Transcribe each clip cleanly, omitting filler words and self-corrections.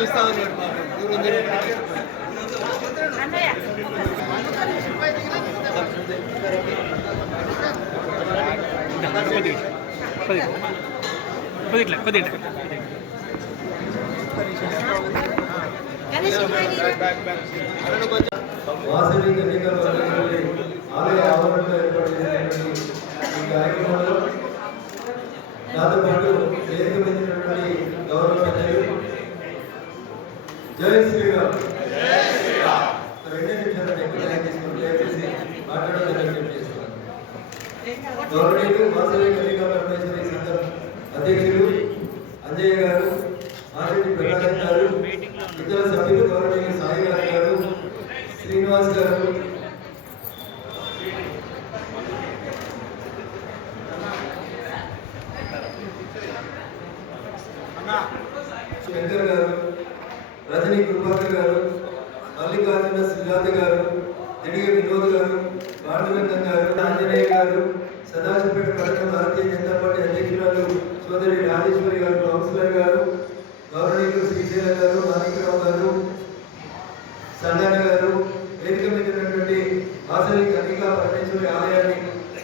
చూస్తా ఉన్నాడు కొద్దిగా వాసవి కన్యకా పరమేశ్వరి ఆలయ ఆవరణలో ఏర్పాటు చేసినటువంటి ఈ కార్యక్రమంలో నాతో పాటు వేదిక పొందినటువంటి గౌరవ పెద్దలు జై శ్రీరామ్ 2 నిమిషాలు ఎక్కువ టైం తీసుకుని దయచేసి మాట్లాడాలని చేస్తున్నాను. గౌరవనీయులు వాసవి కన్యకా పరమేశ్వరి సంఘం అధ్యక్షులు అంజయ్య గారు, మారెడ్డి ప్రకాశం గారు, ఇతర సభ్యులు గౌరవనీయులు సాయి గారు, శ్రీనివాస్ గారు, శంకర్ గారు, రజనీ కృపాకర్ గారు, మల్లికార్జున సుజాత గారు, దిడిగ వినోద్ గారు, పాండురంగం గారు, ఆంజనేయ గారు, సదాశివపేట పట్టణ భారతీయ జనతా పార్టీ అధ్యక్షురాలు సోదరి రాజేశ్వరి గారు, కౌన్సిలర్ గారు, గౌరవనీయులు శ్రీశైలం గారు, మాణిక్యరావు గారు, సంగన్న గారు, వేదిక మీద ఉన్నటువంటి వాసవి కన్యకా పరమేశ్వరి ఆలయాన్ని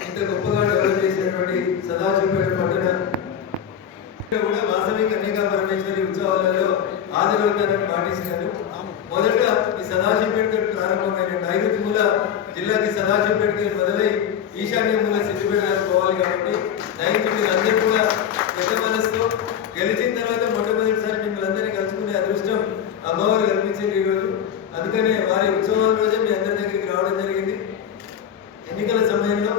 ఇంత గొప్పగా డెవలప్ చేసినటువంటి సదాశివపేట పట్టణ కూడా వాసవి కన్యకా పరమేశ్వరి ఉత్సవాలలో హాజరవుతారని పాటిస్తున్నాను. మొదట ఈ సదాశివపేట ప్రారంభమైన నైరుతి మూల జిల్లాకి సదాశివపేటకి మొదలై ఈశాన్య మూల సిద్దిపేట పోవాలి కాబట్టి నైరుతి మీరందరూ కూడా పెద్ద మనసుతో గెలిచిన తర్వాత మొట్టమొదటిసారి మిమ్మల్ని అందరినీ కలుసుకునే అదృష్టం అమ్మవారు కల్పించింది ఈరోజు. అందుకనే వారి ఉత్సవాల రోజే మీ అందరి దగ్గరికి రావడం జరిగింది. ఎన్నికల సమయంలో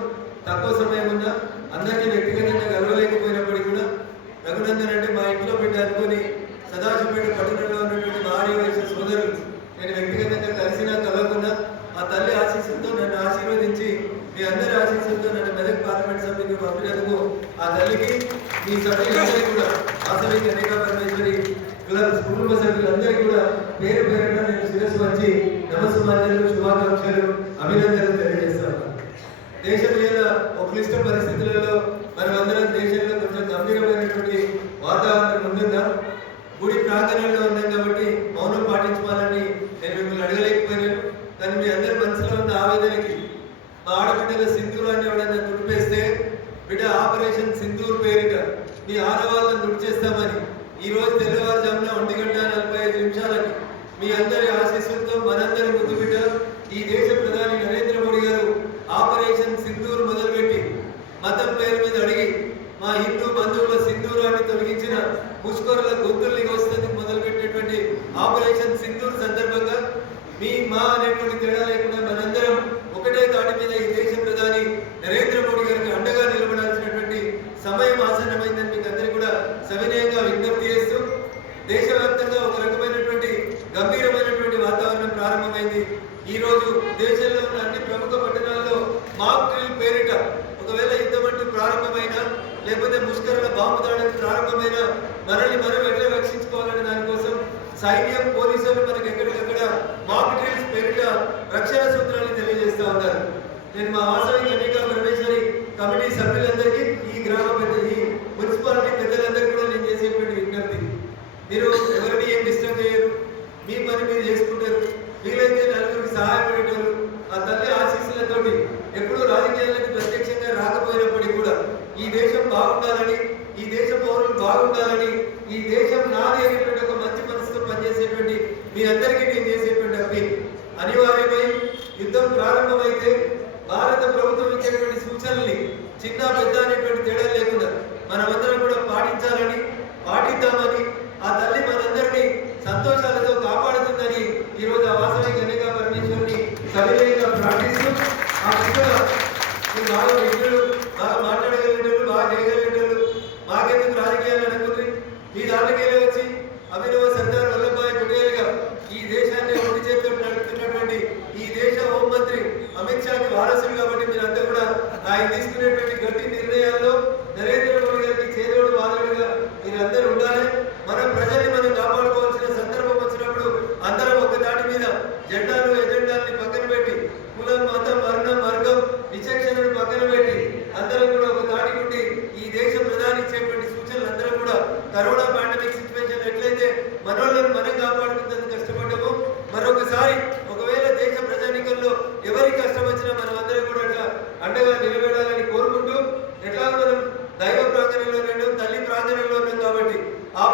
తక్కువ సమయం ఉన్నా అందరినీ వ్యక్తిగతంగా కలవలేకపోయినప్పటికీ కూడా రఘునందన్ అంటే మా ఇంట్లో పెట్టి అనుకుని సదాశివపేట పట్టణంలో ఉన్నటువంటి మా ఆర్యవైశ్య సోదరులు నేను వ్యక్తిగతంగా కలిసినా కలవకుండా ఆ తల్లి ఆశీస్సులతో నన్ను ఆశీర్వదించి మీ అందరి ఆశీస్సులతో నన్ను మెదక్ పార్లమెంట్ సభ్యునికి పంపినందుకు ఆ తల్లికి మీ సభ్యులందరికీ కూడా వాసవి కన్యకా పరమేశ్వరి కుటుంబ సభ్యులందరికీ కూడా పేరు పేరున నేను శిరస్సు వచ్చి నమస్సుమాంజలు, శుభాకాంక్షలు, అభినందనలు తెలియజేస్తాను. దేశం మీద ఒక క్లిష్ట పరిస్థితులలో మనమందరం దేశంలో కొంచెం గంభీరమైనటువంటి వాతావరణం ఉంటుందా, గుడి ప్రాంగణంలో ఉన్నాం కాబట్టి మౌనం పాటించుకోవాలని నేను మిమ్మల్ని అడగలేకపోయినాను. కానీ మీ అందరి మనసులో ఉన్న ఆవేదనకి మా ఆడబిడ్డల సింధూరాన్ని ఎవడన్నా తుడిపేస్తే బిడ్డ ఆపరేషన్ సింధూర్ పేరిట మీ ఆడవాళ్ళని తుడి చేస్తామని ఈ రోజు తెల్లవారుజామున 1:45 మీ అందరి ఆశీస్సులతో మనందరి ముద్దు బిడ్డ ఈ దేశ ప్రధాని నరేంద్ర మోడీ గారు ఆపరేషన్ సింధూర్ మొదలుపెట్టి మతం పేరు మీద అడిగి మా హిందూ బంధువుల సింధూరాన్ని తొలగించిన ముష్కరుల గొంతుల్ని కోసేందుకు మొదలుపెట్టినటువంటి ఆపరేషన్ సింధూర్ సందర్భంగా మీ మా అనేటువంటి తేడా లేకుండా మనందరం ఒకటే తాటి మీద ఈ దేశ ప్రధాని నరేంద్ర మోడీ గారికి అండగా నిలబడాల్సినటువంటి సమయం ఆసన్నమైందని మీకు అందరికీ కూడా సవినయంగా విజ్ఞప్తి చేస్తూ దేశవ్యాప్తంగా ఒక రకమైనటువంటి గంభీరమైనటువంటి వాతావరణం ప్రారంభమైంది. ఈ రోజు దేశంలో ఉన్న అన్ని ప్రముఖ పట్టణాల్లో మాక్ డ్రిల్ పేరిట ఒకవేళ యుద్ధమంటూ ప్రారంభమైనా లేకపోతే ముష్కరుల బాంబు దాడులు ప్రారంభమైన మనల్ని మనం ఎట్లా రక్షించుకోవాలనే దానికోసం సైన్యం, పోలీసులు మనకి ఎక్కడికక్కడ మాక్ డ్రిల్స్ పేరిట రక్షణ సూత్రాన్ని తెలియజేస్తూ ఉన్నారు. నేను మా వాసవి కన్యకా పరమేశ్వరి కమిటీ సభ్యులందరికీ ఈ గ్రామ పెద్ద ఈ మున్సిపాలిటీ పెద్దలందరికీ కూడా నేను చేసేటువంటి విజ్ఞప్తి, మీరు ఎవరిని ఏం డిస్టర్బ్ చేయరు, మీ పని మీరు చేసుకుంటారు, వీలైతే నలుగురికి సహాయపడేటోళ్ళు ఆ తల్లి ఆశీస్సులతోటి ఎప్పుడూ రాజకీయాలకు ప్రత్యక్షంగా రాకపోయినప్పటికీ కూడా ఈ దేశం బాగుండాలని, ఈ దేశ పౌరులు బాగుండాలని, ఈ దేశం నాది అనేటువంటి ఒక మంచి మనసుతో పనిచేసేటువంటి మీ అందరికీ నేను చేసేటువంటి అప్పీల్ అనివార్యమై యుద్ధం ప్రారంభమైతే భారత ప్రభుత్వం ఇచ్చేటువంటి సూచనల్ని చిన్న పెద్ద అనేటువంటి తేడా లేకుండా మనమందరం కూడా పాటించాలని, పాటిద్దామని ఆ తల్లి మనందరినీ సంతోషాలతో కాపాడుతుందని ఈరోజు ఆ వాసవి కన్యకా పరమేశ్వరిని సవినయంగా ప్రార్థిస్తూ ఆ దిశగా మీరు బాగా విజ్ఞులు, బాగా మాట్లాడగలిగేటోళ్ళు, బాగా చేయగలిగేటోళ్ళు, మాకెందుకు రాజకీయాలు అనుకుంది మీ దాంట్లోకెళ్ళి వచ్చి అభినవ సర్దార్ వల్లభాయ్ పటేల్గా ఈ దేశాన్ని ఒంటి చేతితో నడుపుతున్నటువంటి ఈ దేశ హోంమంత్రి అమిత్ షాకి వారసులు కాబట్టి మీరంతా కూడా ఆయన తీసుకునేటువంటి గట్టి నిర్ణయాల్లో నరేంద్ర మోడీ గారికి చేదోడు వాదోడుగా మీరందరూ ఉండాలి. మన ప్రజల్ని మనం కాపాడుకోవాల్సిన సందర్భం వచ్చినప్పుడు అందరం ఒక దాటి మీద జెండాలు ఎజెండాల్ని పక్కన పెట్టి కులం, మతం, వర్ణం, వర్గం విచక్షణను పక్కన పెట్టి అందరం కూడా ఒక దాటి నుండి ఈ దేశ ప్రధాని ఇచ్చేటువంటి సూచనలు అందరం కూడా కరోనా పాండమిక్ సిచ్యువేషన్ ఎట్లయితే మనోళ్ళని మనం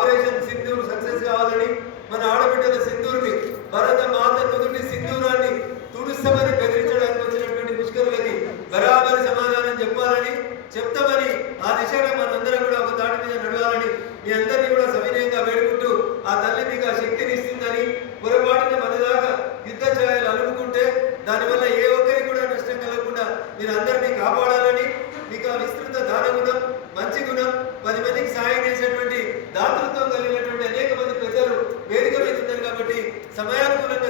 ఆపరేషన్ సింధూర్ సక్సెస్ కావాలని, మన ఆడబిడ్డల సింధూర్ని, భరత మాత నుదుటి సింధూరాన్ని తుడుస్తామని బెదిరించడానికి వచ్చినటువంటి ముష్కరులకి బరాబరి సమాధానం చెప్పాలని, చెప్తామని ఆ దిశగా మనందరం కూడా ఒక తాటి మీద నడవాలని మీ అందరినీ కూడా సవినయంగా వేడుకుంటూ ఆ తల్లి మీకు ఆ శక్తిని ఇస్తుందని, పొరపాటున మన దాకా యుద్ధ ఛాయలు అలుముకుంటే దానివల్ల ఏ ఒక్కరికి కూడా నష్టం కలగకుండా మీరు అందరినీ కాపాడాలని, మీకు ఆ విస్తృత దాన గుణం, మంచి గుణం, 10 మందికి సాయం చేసేటువంటి దాతృత్వం కలిగినటువంటి అనేక మంది పెద్దలు వేదిక మీద ఉన్నారు కాబట్టి సమయానుకూలంగా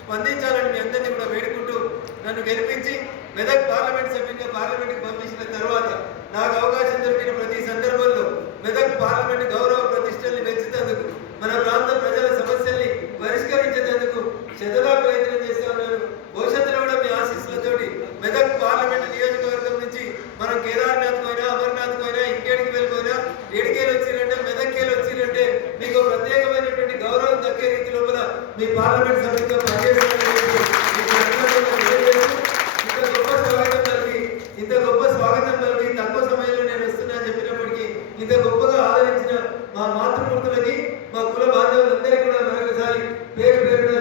స్పందించాలని మీ అందరినీ కూడా వేడుకుంటూ నన్ను గెలిపించి మెదక్ పార్లమెంట్ సభ్యునిగా పార్లమెంట్కి పంపించిన తర్వాత నాకు అవకాశం దొరికిన ప్రతి సందర్భంలో మెదక్ పార్లమెంట్ గౌరవ ప్రతిష్టల్ని పెంచుతందుకు, మన ప్రాంత ప్రజల సమస్యల్ని పరిష్కరించేందుకు శతగా ప్రయత్నం చేస్తా ఉన్నాను. భవిష్యత్తులో కూడా మీ ఆశీస్సులతోటి మెదక్ పార్లమెంట్ నియోజకవర్గం నుంచి మనం కేదార్నాథ్ పోయినా, అమర్నాథ్ పోయినా, ఇంకేడికి వెళ్ళిపోయినా, ఏడికేలు వచ్చిరంటే, మెదక్కేలు వచ్చిరంటే మీకు ప్రత్యేకమైనటువంటి గౌరవం దక్కే రీతి లోపల మీ పార్లమెంట్ సభ్యులుగా పనిచేస్తున్నందుకు ఇంత గొప్ప స్వాగతం కలిగి తక్కువ సమయంలో నేను వస్తున్నా చెప్పినప్పటికీ ఇంత గొప్పగా ఆదరించిన మా మాతృమూర్తులకి, మా కుల బాంధవులందరికీ కూడా మరొకసారి పేరు పేరున